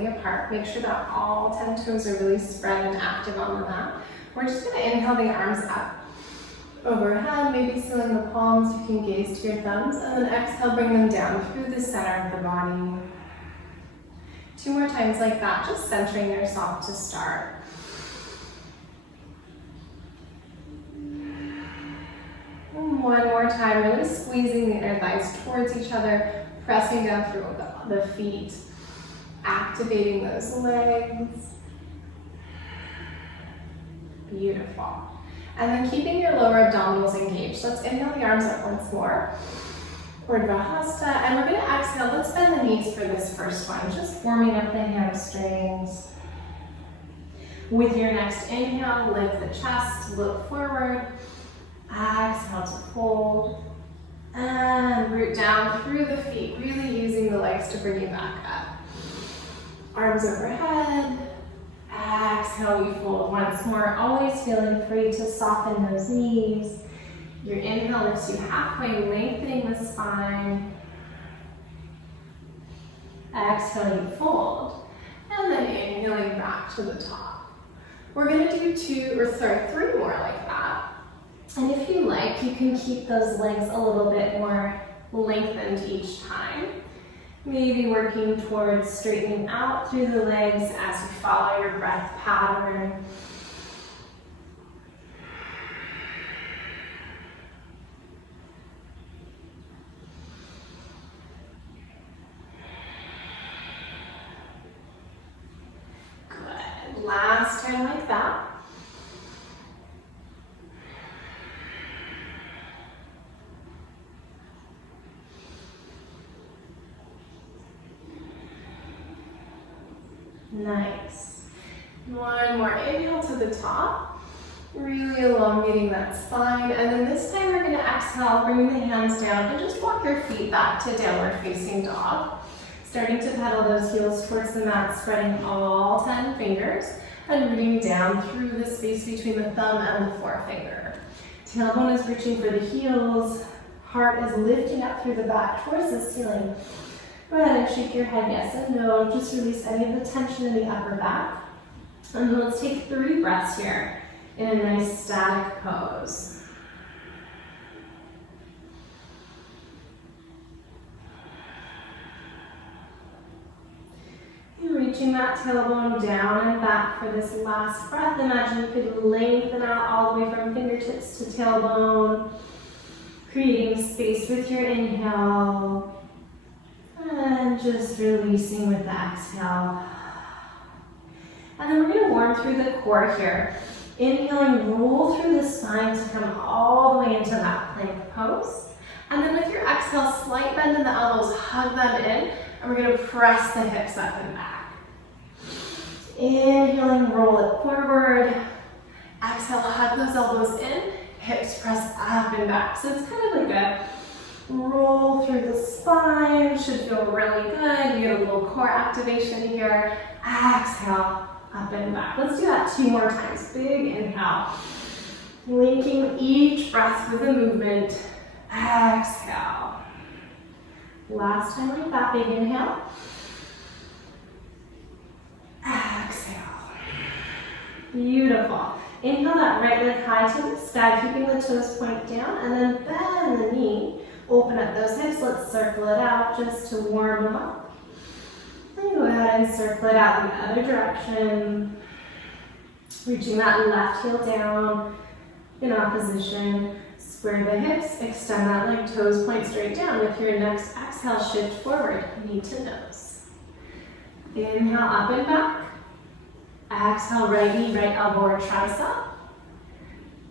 slightly apart. Make sure that all 10 toes are really spread and active on the mat. We're just going to inhale the arms up overhead, maybe sealing the palms. You can gaze to your thumbs, and then exhale, bring them down through the center of the body. 2 more times like that, just centering yourself to start. And 1 more time, really squeezing the inner thighs towards each other, pressing down through the feet, activating those legs. Beautiful. And then keeping your lower abdominals engaged. Let's inhale the arms up once more. Urdhva Hasta, and we're going to exhale. Let's bend the knees for this first one, just warming up the hamstrings. With your next inhale, lift the chest, look forward. Exhale to fold. And root down through the feet, really using the legs to bring you back up. Arms overhead. Exhale, we fold once more, always feeling free to soften those knees. Your inhale lifts you halfway, lengthening the spine. Exhale, you fold. And then inhaling back to the top. We're going to do 3 more like that. And if you like, you can keep those legs a little bit more lengthened each time. Maybe working towards straightening out through the legs as you follow your breath pattern. Good. Last time like that. Nice. 1 more inhale to the top, really elongating that spine, and then this time we're going to exhale, bringing the hands down, and just walk your feet back to downward facing dog. Starting to pedal those heels towards the mat, spreading all 10 fingers, and rooting down through the space between the thumb and the forefinger. Tailbone is reaching for the heels, heart is lifting up through the back towards the ceiling. Go ahead and shake your head yes and no. Just release any of the tension in the upper back. And then let's take 3 breaths here in a nice static pose. And reaching that tailbone down and back for this last breath. Imagine you could lengthen out all the way from fingertips to tailbone, creating space with your inhale. And just releasing with the exhale. And then we're going to warm through the core here. Inhaling, roll through the spine to come all the way into that plank pose. And then with your exhale, slight bend in the elbows, hug them in. And we're going to press the hips up and back. Inhaling, roll it forward. Exhale, hug those elbows in. Hips press up and back. So it's kind of like a roll through the spine, should feel really good. You get a little core activation here. Exhale, up and back. Let's do that 2 more times. Big inhale. Linking each breath with a movement. Exhale. Last time like that, big inhale. Exhale. Beautiful. Inhale that right leg high to the sky, keeping the toes point down, and then bend the knee. Open up those hips, let's circle it out just to warm them up. And go ahead and circle it out in the other direction. Reaching that left heel down in opposition. Square the hips, extend that leg, toes point straight down. With your next exhale, shift forward, knee to nose. Inhale, up and back. Exhale, right knee, right elbow or tricep.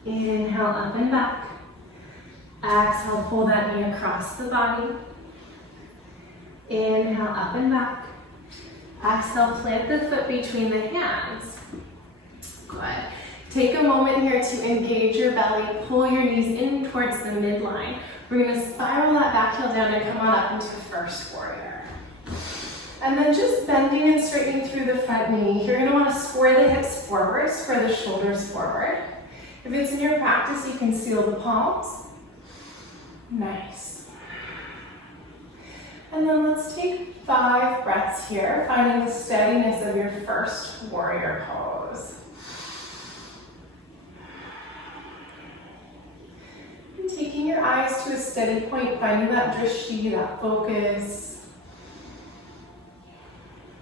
Inhale, up and back. Exhale, pull that knee across the body. Inhale, up and back. Exhale, plant the foot between the hands. Good. Take a moment here to engage your belly. Pull your knees in towards the midline. We're going to spiral that back heel down and come on up into first warrior. And then just bending and straightening through the front knee. You're going to want to square the hips forward, square the shoulders forward. If it's in your practice, you can seal the palms. Nice. And then let's take 5 breaths here, finding the steadiness of your first warrior pose. And taking your eyes to a steady point, finding that drishti, that focus.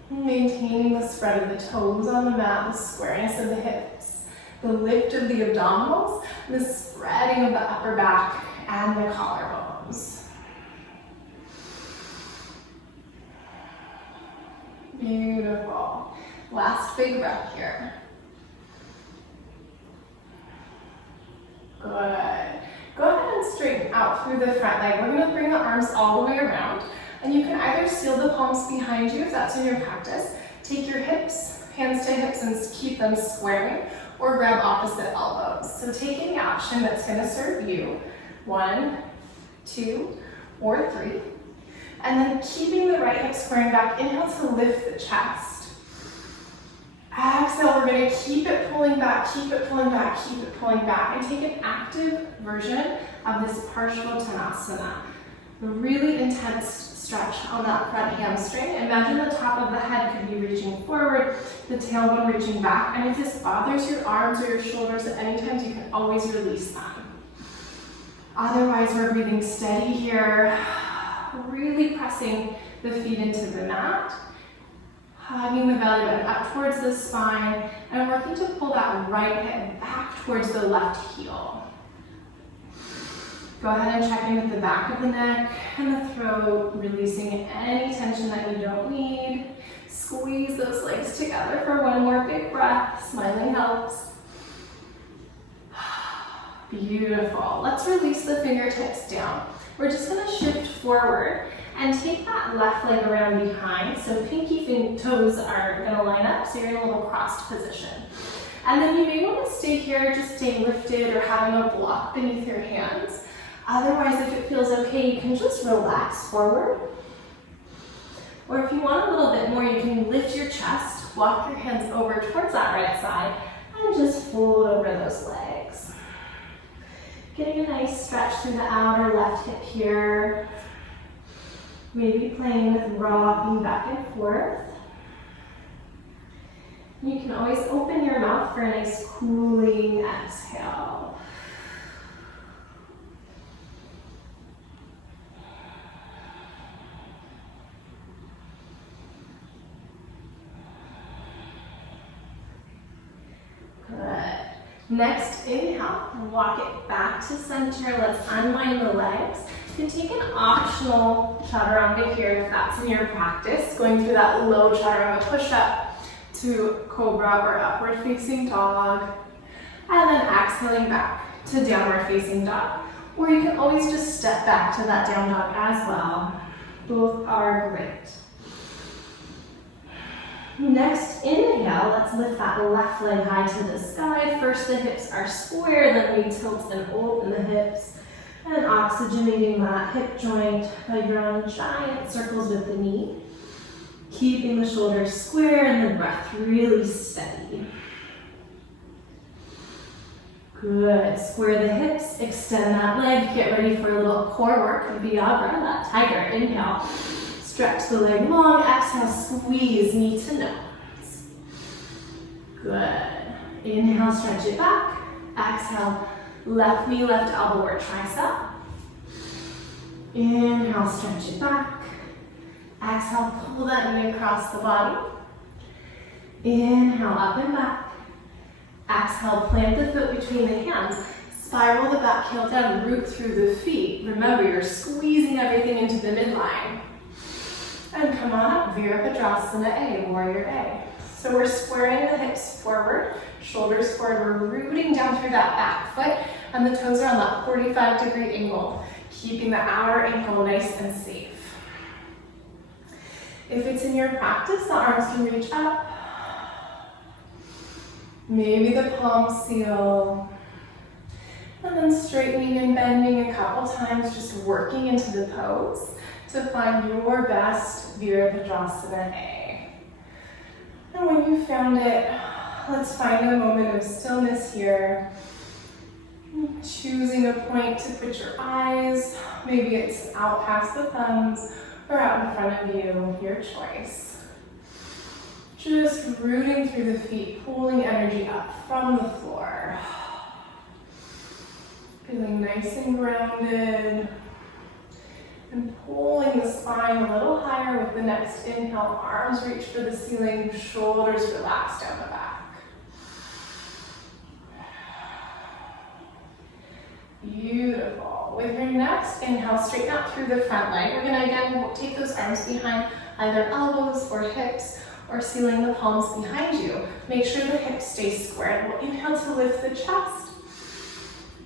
Maintaining the spread of the toes on the mat, the squareness of the hips, the lift of the abdominals, the spreading of the upper back and the collarbones. Beautiful. Last big breath here. Good. Go ahead and straighten out through the front leg. We're going to bring the arms all the way around. And you can either seal the palms behind you if that's in your practice. Take your hips, hands to hips, and keep them squaring, or grab opposite elbows. So take any option that's going to serve you. 1, 2, or 3. And then keeping the right hip squaring back, inhale to lift the chest. Exhale, we're going to keep it pulling back, keep it pulling back, keep it pulling back, and take an active version of this partial Tanasana. A really intense stretch on that front hamstring. Imagine the top of the head could be reaching forward, the tailbone reaching back, and if this bothers your arms or your shoulders at any time, you can always release them. Otherwise, we're breathing steady here. Really pressing the feet into the mat, hugging the belly button up towards the spine, and working to pull that right hip back towards the left heel. Go ahead and check in with the back of the neck and the throat, releasing any tension that you don't need. Squeeze those legs together for one more big breath. Smiling helps. Beautiful. Let's release the fingertips down. We're just going to shift forward and take that left leg around behind. So pinky toes are going to line up, so you're in a little crossed position. And then you may want to stay here, just stay lifted or having a block beneath your hands. Otherwise, if it feels okay, you can just relax forward. Or if you want a little bit more, you can lift your chest, walk your hands over towards that right side, and just fold over those legs. Getting a nice stretch through the outer left hip here. Maybe playing with rocking back and forth. You can always open your mouth for a nice cooling exhale. Good. Next, inhale, and walk it back to center. Let's unwind the legs. You can take an optional chaturanga here if that's in your practice, going through that low chaturanga push-up to cobra or upward facing dog, and then exhaling back to downward facing dog. Or you can always just step back to that down dog as well. Both are great. Next, inhale, let's lift that left leg high to the sky. First, the hips are square, then we tilt and open the hips. And oxygenating that hip joint by drawing giant circles with the knee. Keeping the shoulders square and the breath really steady. Good. Square the hips, extend that leg, get ready for a little core work, Vyagra, that tiger. Inhale. Stretch the leg long, exhale, squeeze knee to nose. Good. Inhale, stretch it back. Exhale, left knee, left elbow or tricep. Inhale, stretch it back. Exhale, pull that knee across the body. Inhale, up and back. Exhale, plant the foot between the hands. Spiral the back heel down, root through the feet. Remember, you're squeezing everything into the midline. And come on up, Virabhadrasana A, Warrior A. So we're squaring the hips forward, shoulders forward. We're rooting down through that back foot, and the toes are on that 45-degree angle, keeping the outer ankle nice and safe. If it's in your practice, the arms can reach up. Maybe the palms seal. And then straightening and bending a couple times, just working into the pose to find your best Virabhadrasana A. And when you found it, let's find a moment of stillness here. Choosing a point to put your eyes, maybe it's out past the thumbs, or out in front of you, your choice. Just rooting through the feet, pulling energy up from the floor. Feeling nice and grounded. And pulling the spine a little higher with the next inhale. Arms reach for the ceiling, shoulders relax down the back. Beautiful. With your next inhale, straighten out through the front leg. We're gonna again take those arms behind either elbows or hips, or sealing the palms behind you. Make sure the hips stay squared. We'll inhale to lift the chest.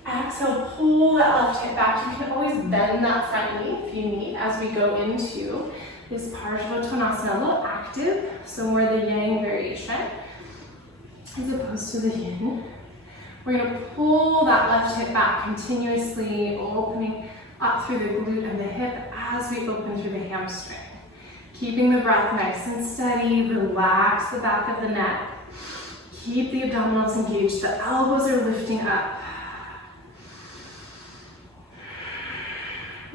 Exhale, pull that left hip back. You can always bend that front knee if you need as we go into this Tanasana. A little active, so more the yang variation as opposed to the yin. We're going to pull that left hip back continuously, opening up through the glute and the hip as we open through the hamstring. Keeping the breath nice and steady, relax the back of the neck. Keep the abdominals engaged, the elbows are lifting up.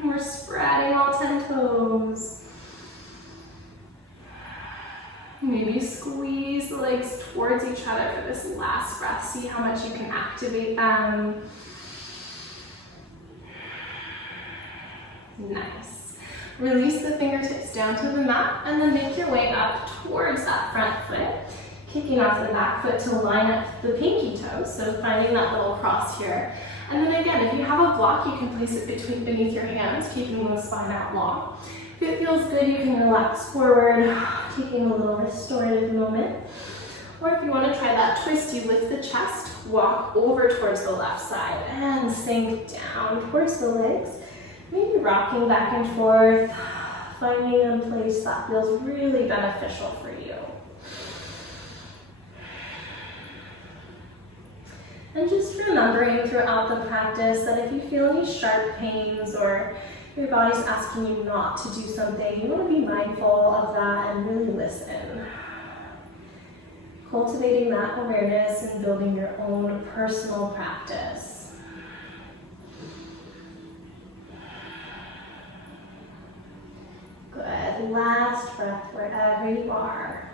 We're spreading all 10 toes. Maybe squeeze the legs towards each other for this last breath. See how much you can activate them. Nice. Release the fingertips down to the mat and then make your way up towards that front foot. Kicking off the back foot to line up the pinky toes, so finding that little cross here. And then again, if you have a block, you can place it beneath your hands, keeping the spine out long. If it feels good, you can relax forward, taking a little restorative moment. Or if you want to try that twist, you lift the chest, walk over towards the left side, and sink down towards the legs. Maybe rocking back and forth, finding a place that feels really beneficial for you. And just remembering throughout the practice that if you feel any sharp pains or your body's asking you not to do something, you want to be mindful of that and really listen. Cultivating that awareness and building your own personal practice. Good. Last breath wherever you are.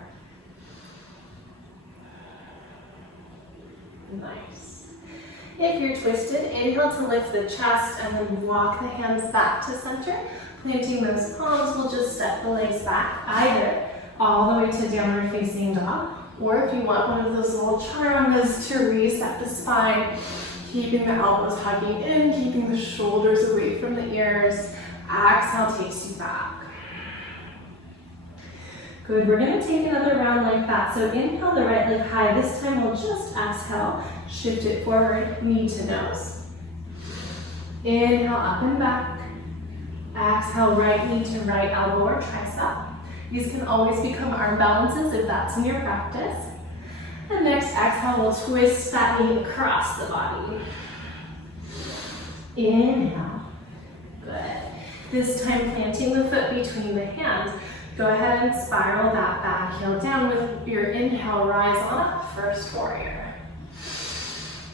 Nice. If you're twisted, inhale to lift the chest and then walk the hands back to center. Planting those palms, we'll just step the legs back, either all the way to downward facing dog, or if you want one of those little charangas to reset the spine, keeping the elbows hugging in, keeping the shoulders away from the ears. Exhale takes you back. Good, we're gonna take another round like that. So inhale the right leg high. This time we'll just exhale, shift it forward, knee to nose. Inhale up and back. Exhale, right knee to right elbow or tricep. These can always become arm balances if that's in your practice. And next exhale, we'll twist that knee across the body. Inhale, good. This time planting the foot between the hands. Go ahead and spiral that back heel down with your inhale, rise on up, first warrior.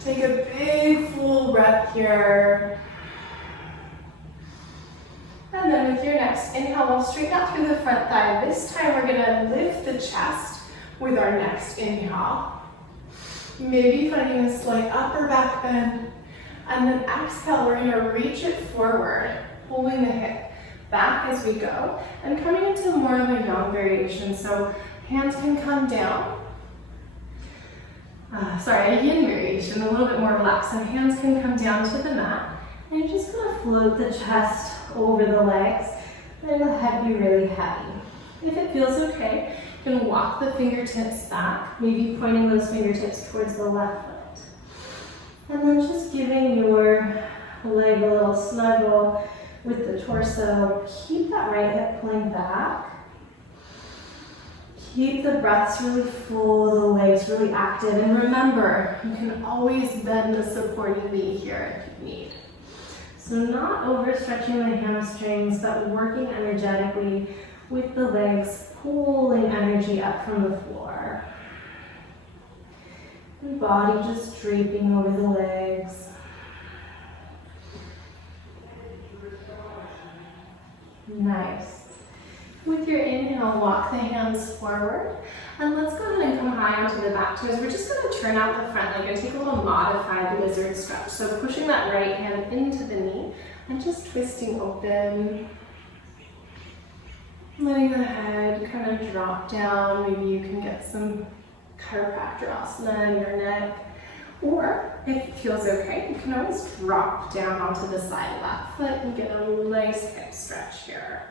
Take a big full breath here. And then with your next inhale, we'll straighten out through the front thigh. This time we're gonna lift the chest with our next inhale. Maybe finding a slight upper back bend. And then exhale, we're gonna reach it forward, pulling the hip back as we go, and coming into more of a yang variation. So hands can come down. A yin variation, a little bit more relaxed. So hands can come down to the mat, and you're just gonna float the chest over the legs, and the head be really heavy. If it feels okay, you can walk the fingertips back, maybe pointing those fingertips towards the left foot. And then just giving your leg a little snuggle with the torso. Keep that right hip pulling back. Keep the breaths really full, the legs really active. And remember, you can always bend the supporting knee here if you need. So not overstretching the hamstrings, but working energetically with the legs, pulling energy up from the floor. The body just draping over the legs. Nice. With your inhale, walk the hands forward. And let's go ahead and come high onto the back toes. We're just going to turn out the front leg and take a little modified lizard stretch. So pushing that right hand into the knee and just twisting open. Letting the head kind of drop down. Maybe you can get some chiropractorasana in your neck. Or if it feels okay, you can always drop down onto the side of that foot and get a nice hip stretch here.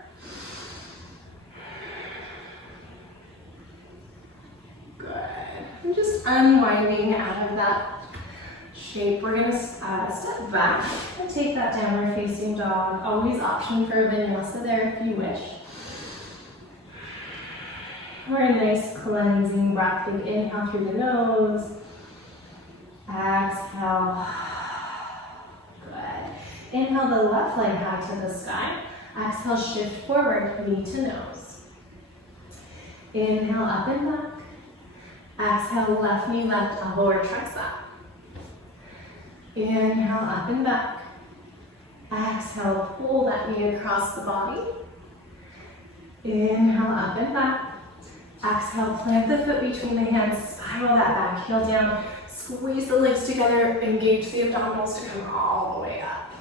Good. And just unwinding out of that shape. We're going to step back and take that downward facing dog. Always option for a vinyasa there if you wish. Or a nice cleansing breath. Big inhale through the nose. Exhale. Good. Inhale the left leg high to the sky. Exhale, shift forward, knee to nose. Inhale, up and back. Exhale, left knee, left elbow, or tricep. Inhale, up and back. Exhale, pull that knee across the body. Inhale, up and back. Exhale, plant the foot between the hands, spiral that back heel down, squeeze the legs together, engage the abdominals to come all the way up.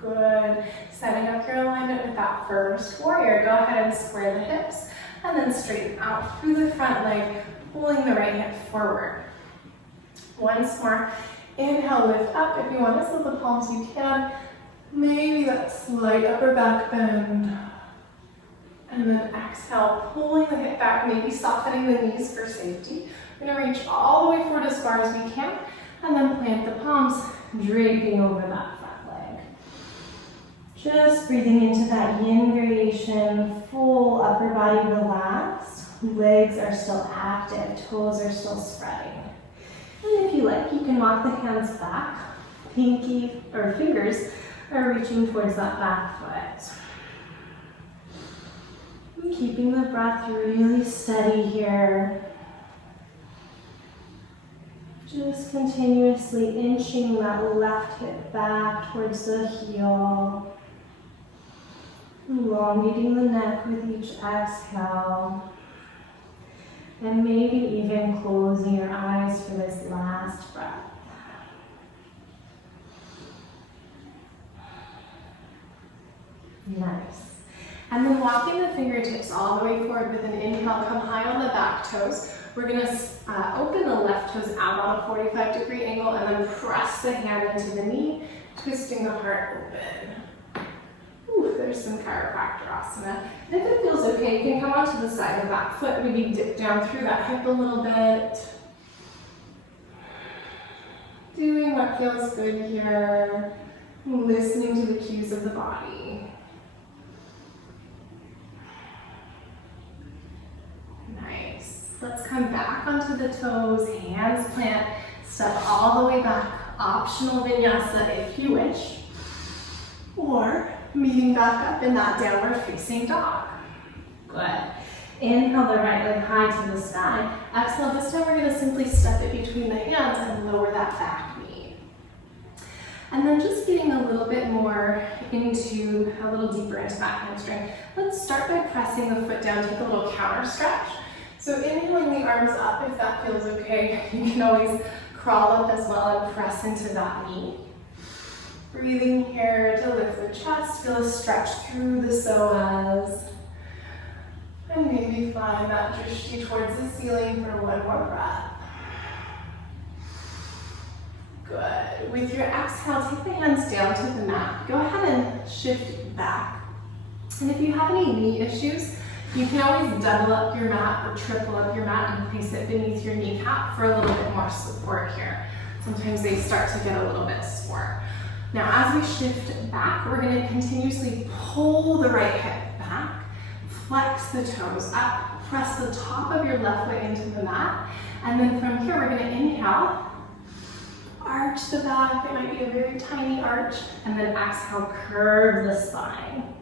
Good. Setting up your alignment with that first warrior. Go ahead and square the hips and then straighten out through the front leg, pulling the right hip forward. Once more, inhale, lift up. If you want to slip the palms, you can. Maybe that slight upper back bend. And then exhale, pulling the hip back, maybe softening the knees for safety. We're going to reach all the way forward as far as we can, and then plant the palms, draping over that front leg. Just breathing into that yin variation, full upper body relaxed. Legs are still active, toes are still spreading. And if you like, you can walk the hands back. Pinky or fingers are reaching towards that back foot. Keeping the breath really steady here. Just continuously inching that left hip back towards the heel. Elongating the neck with each exhale. And maybe even closing your eyes for this last breath. Nice. And then walking the fingertips all the way forward with an inhale, come high on the back toes. We're going to open the left toes out on a 45-degree angle and then press the hand into the knee, twisting the heart open. Ooh, there's some chiropractorasana. And if it feels okay, you can come onto the side of the back foot, maybe dip down through that hip a little bit. Doing what feels good here, listening to the cues of the body. Nice. Let's come back onto the toes, hands plant, step all the way back. Optional vinyasa if you wish. Or meeting back up in that downward facing dog. Good. Inhale the right leg high to the sky. Exhale, this time we're going to simply step it between the hands and lower that back knee. And then just getting a little bit more into, a little deeper into that hamstring. Let's start by pressing the foot down, take a little counter stretch. So inhaling the arms up if that feels okay. You can always crawl up as well and press into that knee. Breathing here to lift the chest, feel a stretch through the psoas. And maybe find that drishti towards the ceiling for one more breath. Good. With your exhale, take the hands down to the mat. Go ahead and shift back. And if you have any knee issues, you can always double up your mat or triple up your mat and place it beneath your kneecap for a little bit more support here. Sometimes they start to get a little bit sore. Now, as we shift back, we're going to continuously pull the right hip back, flex the toes up, press the top of your left foot into the mat, and then from here, we're going to inhale, arch the back. It might be a very tiny arch, and then exhale, curve the spine.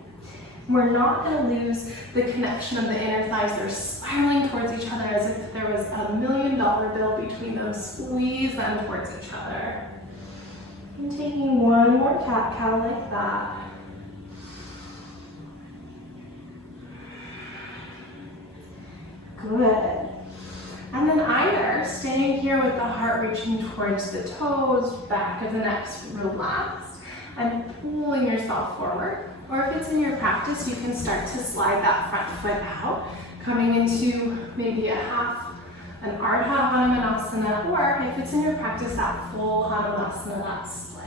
We're not going to lose the connection of the inner thighs. They're spiraling towards each other as if there was $1 million bill between them. Squeeze them towards each other. And taking one more cat cow like that. Good. And then either staying here with the heart reaching towards the toes, back of the neck relaxed, and pulling yourself forward. Or if it's in your practice, you can start to slide that front foot out, coming into maybe a half, an Ardha Hanumanasana, or if it's in your practice, that full Hanumanasana, that split.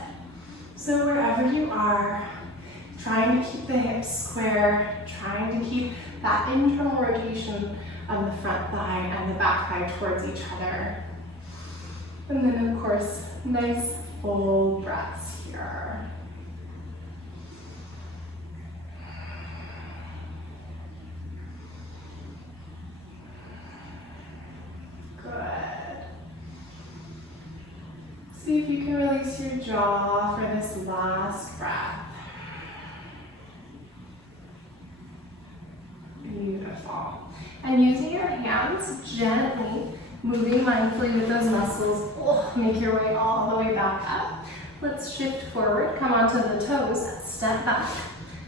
So wherever you are, trying to keep the hips square, trying to keep that internal rotation of the front thigh and the back thigh towards each other. And then of course, nice full breaths here. Good. See if you can release your jaw for this last breath. Beautiful. And using your hands, gently moving mindfully with those muscles, make your way all the way back up. Let's shift forward, come onto the toes, step back,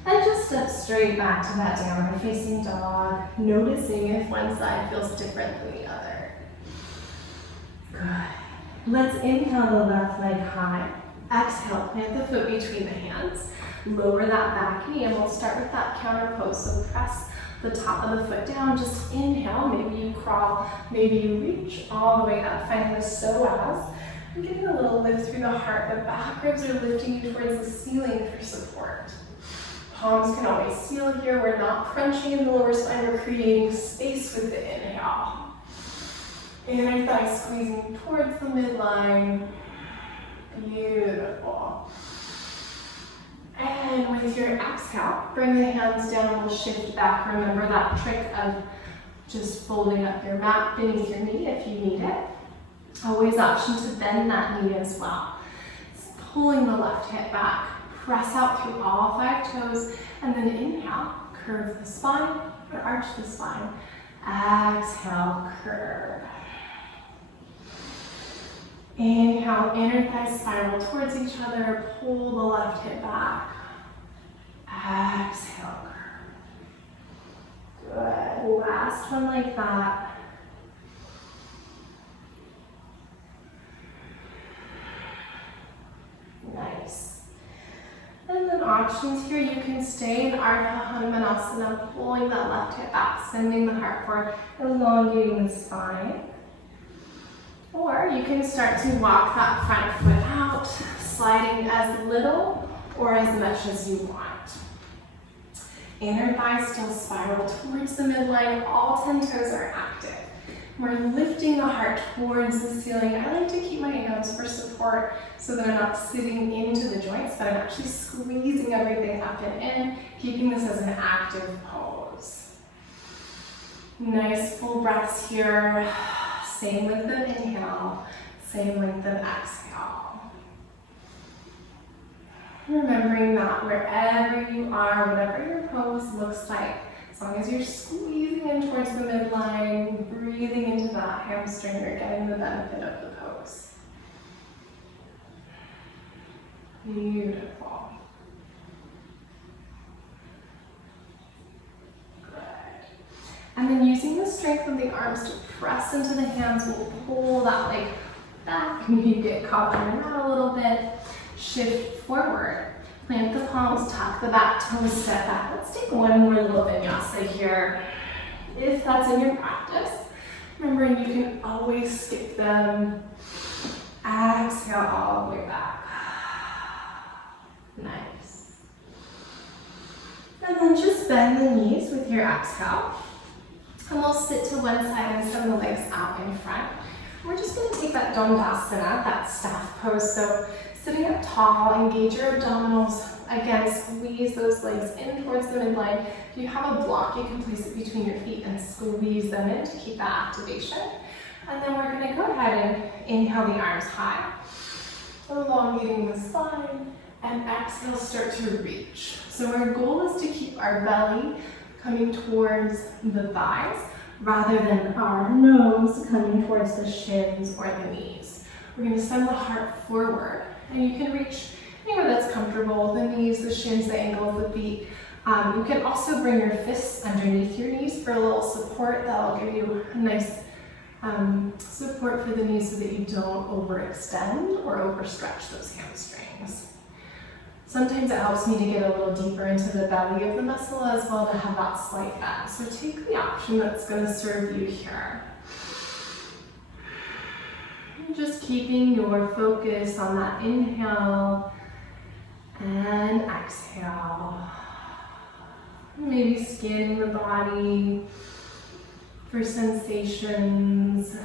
and just step straight back to that downward facing dog, noticing if one side feels different than the other. Good. Let's inhale the left leg high. Exhale, plant the foot between the hands. Lower that back knee, and we'll start with that counter pose. So press the top of the foot down, just inhale, maybe you crawl, maybe you reach all the way up, finding the psoas, and getting a little lift through the heart. The back ribs are lifting you towards the ceiling for support. Palms can always seal here. We're not crunching in the lower spine, we're creating space with the inhale. Inner thigh squeezing towards the midline. Beautiful. And with your exhale, bring the hands down, we'll shift back. Remember that trick of just folding up your mat beneath your knee if you need it. Always option to bend that knee as well. Pulling the left hip back, press out through all 5 toes, and then inhale, curve the spine or arch the spine. Exhale, curve. Inhale, inner thighs spiral towards each other, pull the left hip back. Exhale, curve. Good. Last one like that. Nice. And then options here, you can stay in Ardha Hanumanasana, pulling that left hip back, sending the heart forward, elongating the spine. Or you can start to walk that front foot out, sliding as little or as much as you want. Inner thighs still spiral towards the midline, all 10 toes are active. We're lifting the heart towards the ceiling. I like to keep my hands for support so that I'm not sitting into the joints, but I'm actually squeezing everything up and in, keeping this as an active pose. Nice full breaths here. Same length of inhale, same length of exhale. Remembering that wherever you are, whatever your pose looks like, as long as you're squeezing in towards the midline, breathing into that hamstring, you're getting the benefit of the pose. Beautiful. And then using the strength of the arms to press into the hands, we'll pull that leg back. Maybe you get caught on your mat a little bit. Shift forward. Plant the palms, tuck the back toes, step back. Let's take one more little vinyasa here. If that's in your practice, remembering you can always skip them. Exhale all the way back. Nice. And then just bend the knees with your exhale. And we'll sit to one side and send the legs out in front. We're just going to take that Dandasana, that staff pose. So sitting up tall, engage your abdominals. Again, squeeze those legs in towards the midline. If you have a block, you can place it between your feet and squeeze them in to keep that activation. And then we're going to go ahead and inhale the arms high, elongating the spine, and exhale, start to reach. So our goal is to keep our belly coming towards the thighs rather than our nose coming towards the shins or the knees. We're going to send the heart forward, and you can reach anywhere that's comfortable, the knees, the shins, the ankles, the feet. You can also bring your fists underneath your knees for a little support. That'll give you a nice support for the knees so that you don't overextend or overstretch those hamstrings. Sometimes it helps me to get a little deeper into the belly of the muscle as well to have that slight bend. So take the option that's going to serve you here. And just keeping your focus on that inhale and exhale. Maybe scanning the body for sensations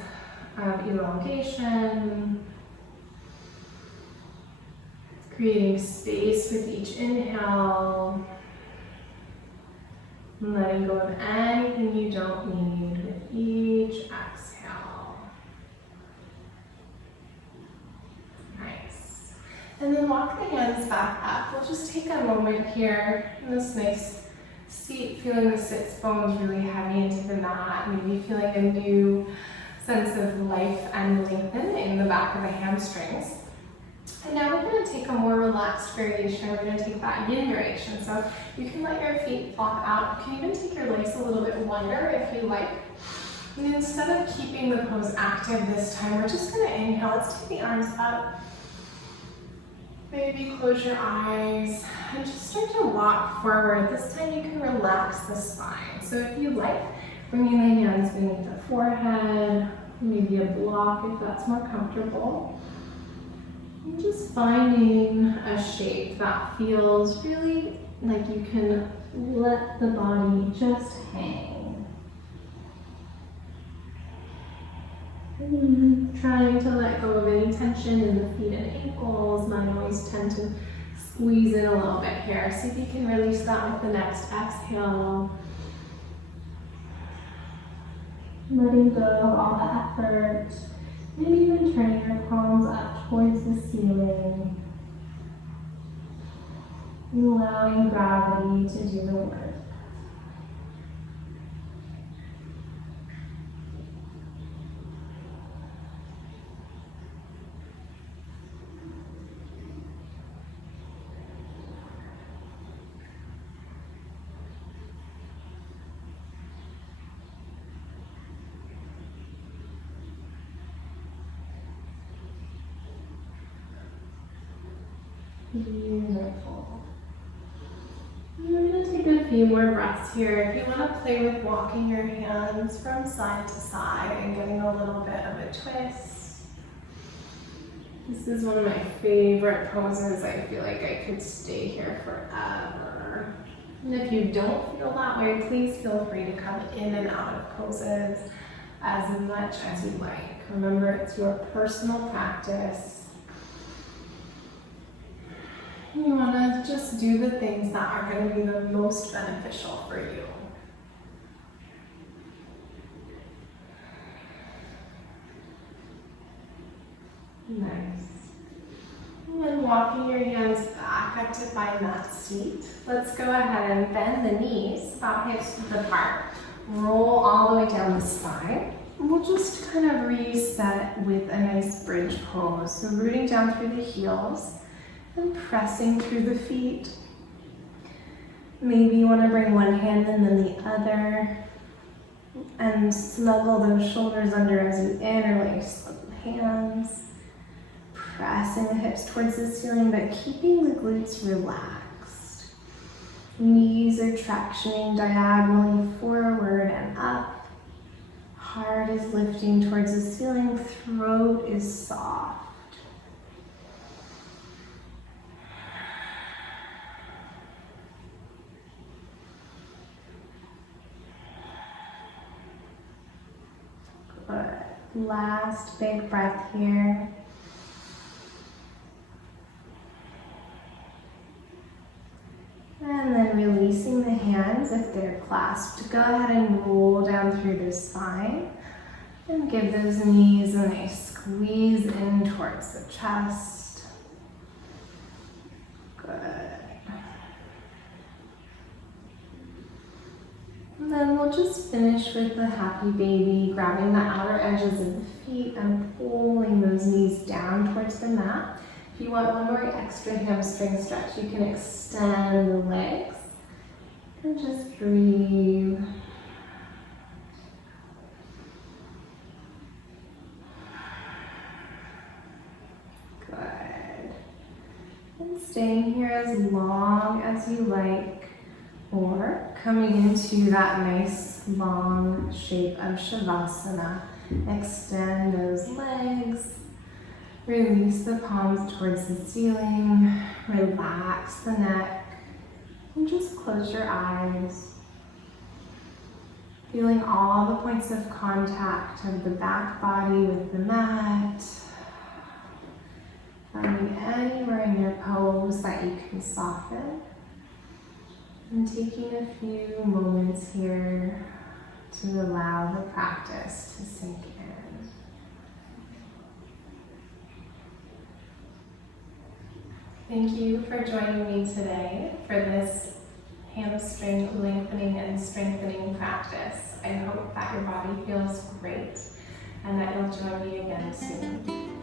of elongation. Creating space with each inhale. And letting go of anything you don't need with each exhale. Nice. And then walk the hands back up. We'll just take a moment here in this nice seat, feeling the sits bones really heavy into the mat, maybe feeling a new sense of life and lengthen in the back of the hamstrings. And now we're going to take a more relaxed variation. We're going to take that yin variation. So you can let your feet flop out. You can even take your legs a little bit wider if you like. And instead of keeping the pose active this time, we're just going to inhale. Let's take the arms up. Maybe close your eyes and just start to walk forward. This time you can relax the spine. So if you like, bringing the hands beneath the forehead, maybe a block if that's more comfortable. And just finding a shape that feels really like you can let the body just hang. Trying to let go of any tension in the feet and ankles. Might always tend to squeeze in a little bit here. See if you can release that with the next exhale. Letting go of all the effort. Maybe even turning your palms up towards the ceiling. Allowing gravity to do the work. Beautiful. We're going to take a few more breaths here. If you want to play with walking your hands from side to side and getting a little bit of a twist. This is one of my favorite poses. I feel like I could stay here forever. And if you don't feel that way, please feel free to come in and out of poses as much as you like. Remember, it's your personal practice. You want to just do the things that are going to be the most beneficial for you. Nice. And then walking your hands back up to find that seat. Let's go ahead and bend the knees about hips width apart. Roll all the way down the spine. And we'll just kind of reset with a nice bridge pose. So rooting down through the heels. And pressing through the feet. Maybe you want to bring one hand and then the other. And snuggle those shoulders under as you interlace the hands. Pressing the hips towards the ceiling, but keeping the glutes relaxed. Knees are tractioning diagonally forward and up. Heart is lifting towards the ceiling. Throat is soft. Good. Last big breath here. And then releasing the hands if they're clasped. Go ahead and roll down through the spine. And give those knees a nice squeeze in towards the chest. Good. And then we'll just finish with the happy baby, grabbing the outer edges of the feet and pulling those knees down towards the mat. If you want one more extra hamstring stretch, you can extend the legs And just breathe. Good. And staying here as long as you like, or coming into that nice long shape of Shavasana. Extend those legs. Release the palms towards the ceiling. Relax the neck. And just close your eyes. Feeling all the points of contact of the back body with the mat. Finding anywhere in your pose that you can soften. And taking a few moments here to allow the practice to sink in. Thank you for joining me today for this hamstring lengthening and strengthening practice. I hope that your body feels great and that you'll join me again soon.